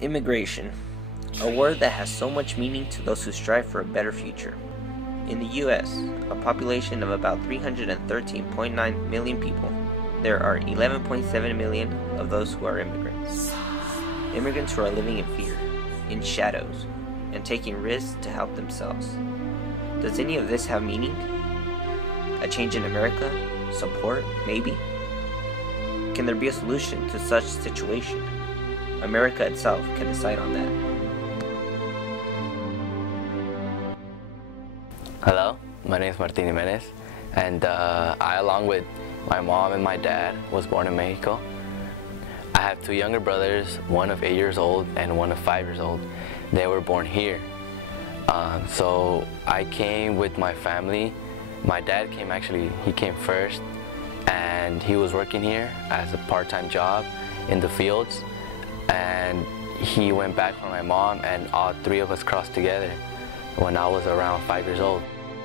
Immigration, a word that has so much meaning to those who strive for a better future. In the U.S., a population of about 313.9 million people, there are 11.7 million of those who are immigrants. Immigrants who are living in fear, in shadows, and taking risks to help themselves. Does any of this have meaning? A change in America? Support? Maybe? Can there be a solution to such situation? America itself can decide on that. Hello, my name is Martin Jimenez, and I, along with my mom and my dad, was born in Mexico. I have two younger brothers, one of 8 years old and one of 5 years old. They were born here. So I came with my family. My dad came he came first, and he was working here as a part-time job in the fields. And he went back for my mom, and all three of us crossed together when I was around 5 years old.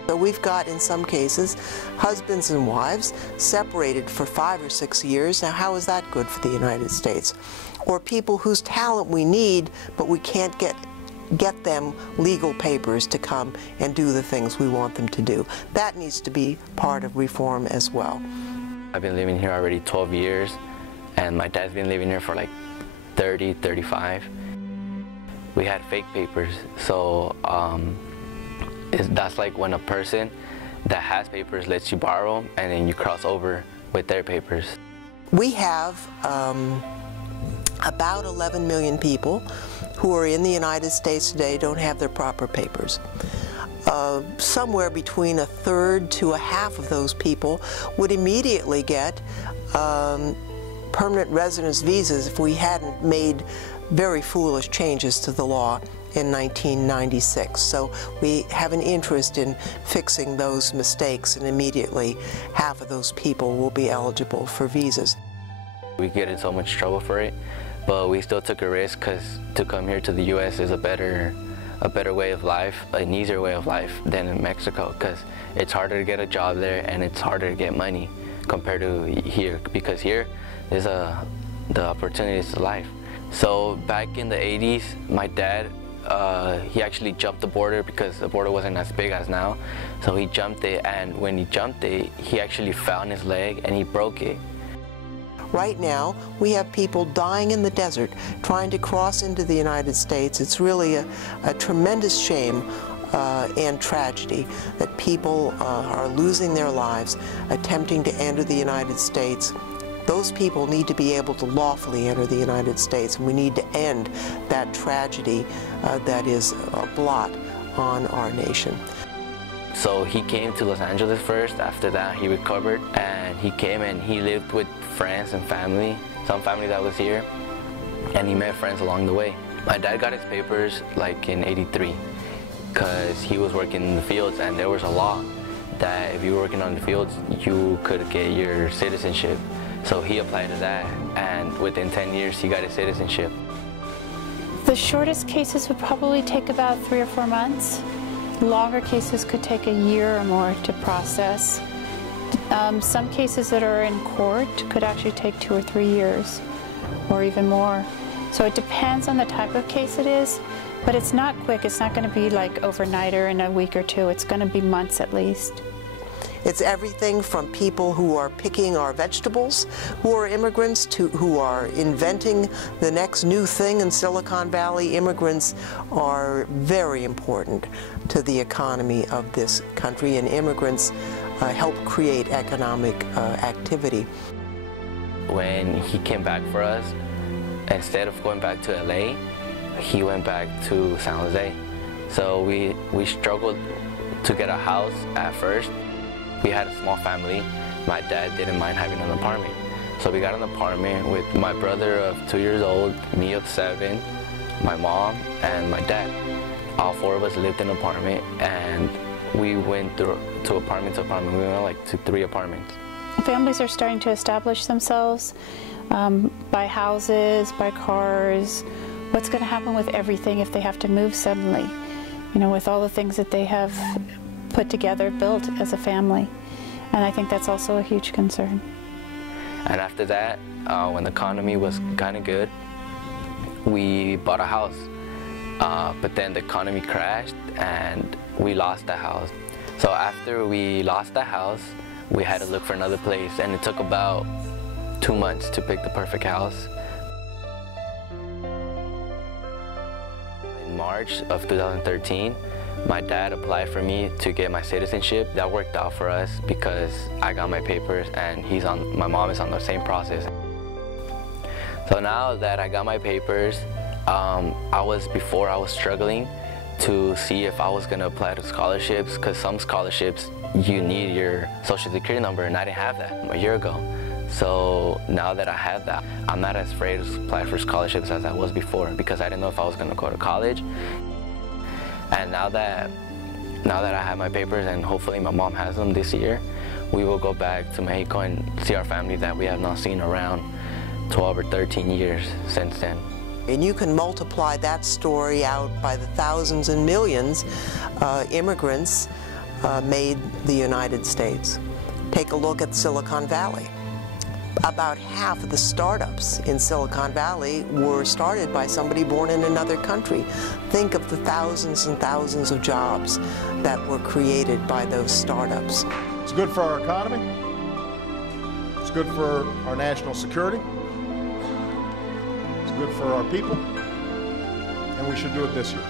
So we've got, in some cases, husbands and wives separated for 5 or 6 years. Now, how is that good for the United States? Or people whose talent we need, but we can't get them legal papers to come and do the things we want them to do. That needs to be part of reform as well. I've been living here already 12 years, and my dad's been living here for like 30, 35. We had fake papers, so that's like when a person that has papers lets you borrow them, and then you cross over with their papers. We have about 11 million people who are in the United States today don't have their proper papers. Somewhere between a third to a half of those people would immediately get permanent residence visas if we hadn't made very foolish changes to the law in 1996. So we have an interest in fixing those mistakes, and immediately half of those people will be eligible for visas. We get in so much trouble for it, but we still took a risk because to come here to the U.S. is a better way of life, an easier way of life than in Mexico, because it's harder to get a job there and it's harder to get money compared to here, because here is the opportunities to life. So back in the 80s, my dad, he actually jumped the border because the border wasn't as big as now. So he jumped it, and when he jumped it, he actually found his leg and he broke it. Right now, we have people dying in the desert trying to cross into the United States. It's really a tremendous shame and tragedy that people are losing their lives attempting to enter the United States. Those people need to be able to lawfully enter the United States, and we need to end that tragedy that is a blot on our nation. So he came to Los Angeles first. After that, he recovered, and he came and he lived with friends and family, some family that was here, and he met friends along the way. My dad got his papers like in '83 because he was working in the fields, and there was a law that if you were working on the fields, you could get your citizenship. So he applied to that, and within 10 years, he got his citizenship. The shortest cases would probably take about 3 or 4 months. Longer cases could take a year or more to process. Some cases that are in court could actually take 2 or 3 years, or even more. So it depends on the type of case it is, but it's not quick. It's not going to be like overnight or in a week or two. It's going to be months at least. It's everything from people who are picking our vegetables, who are immigrants, to who are inventing the next new thing in Silicon Valley. Immigrants are very important to the economy of this country, and immigrants help create economic activity. When he came back for us, instead of going back to LA, he went back to San Jose. So we struggled to get a house at first. We had a small family. My dad didn't mind having an apartment. So we got an apartment with my brother of 2 years old, me of 7, my mom, and my dad. All 4 of us lived in an apartment, and we went to apartment to apartment. We went like to 3 apartments. Families are starting to establish themselves, buy houses, buy cars. What's going to happen with everything if they have to move suddenly? You know, with all the things that they have put together, built as a family. And I think that's also a huge concern. And after that, when the economy was kind of good, we bought a house. But then the economy crashed and we lost the house. So after we lost the house, we had to look for another place, and it took about 2 months to pick the perfect house. In March of 2013, my dad applied for me to get my citizenship. That worked out for us because I got my papers and my mom is on the same process. So now that I got my papers, I was struggling to see if I was gonna apply to scholarships, because some scholarships you need your social security number, and I didn't have that a year ago. So now that I have that, I'm not as afraid to apply for scholarships as I was before, because I didn't know if I was gonna go to college. And now that I have my papers, and hopefully my mom has them this year, we will go back to Mexico and see our family that we have not seen around 12 or 13 years since then. And you can multiply that story out by the thousands and millions immigrants made the United States. Take a look at Silicon Valley. About half of the startups in Silicon Valley were started by somebody born in another country. Think of the thousands and thousands of jobs that were created by those startups. It's good for our economy. It's good for our national security. It's good for our people. And we should do it this year.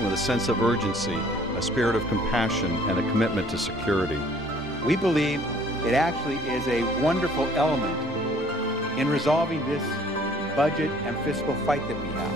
With a sense of urgency, a spirit of compassion, and a commitment to security. We believe it actually is a wonderful element in resolving this budget and fiscal fight that we have.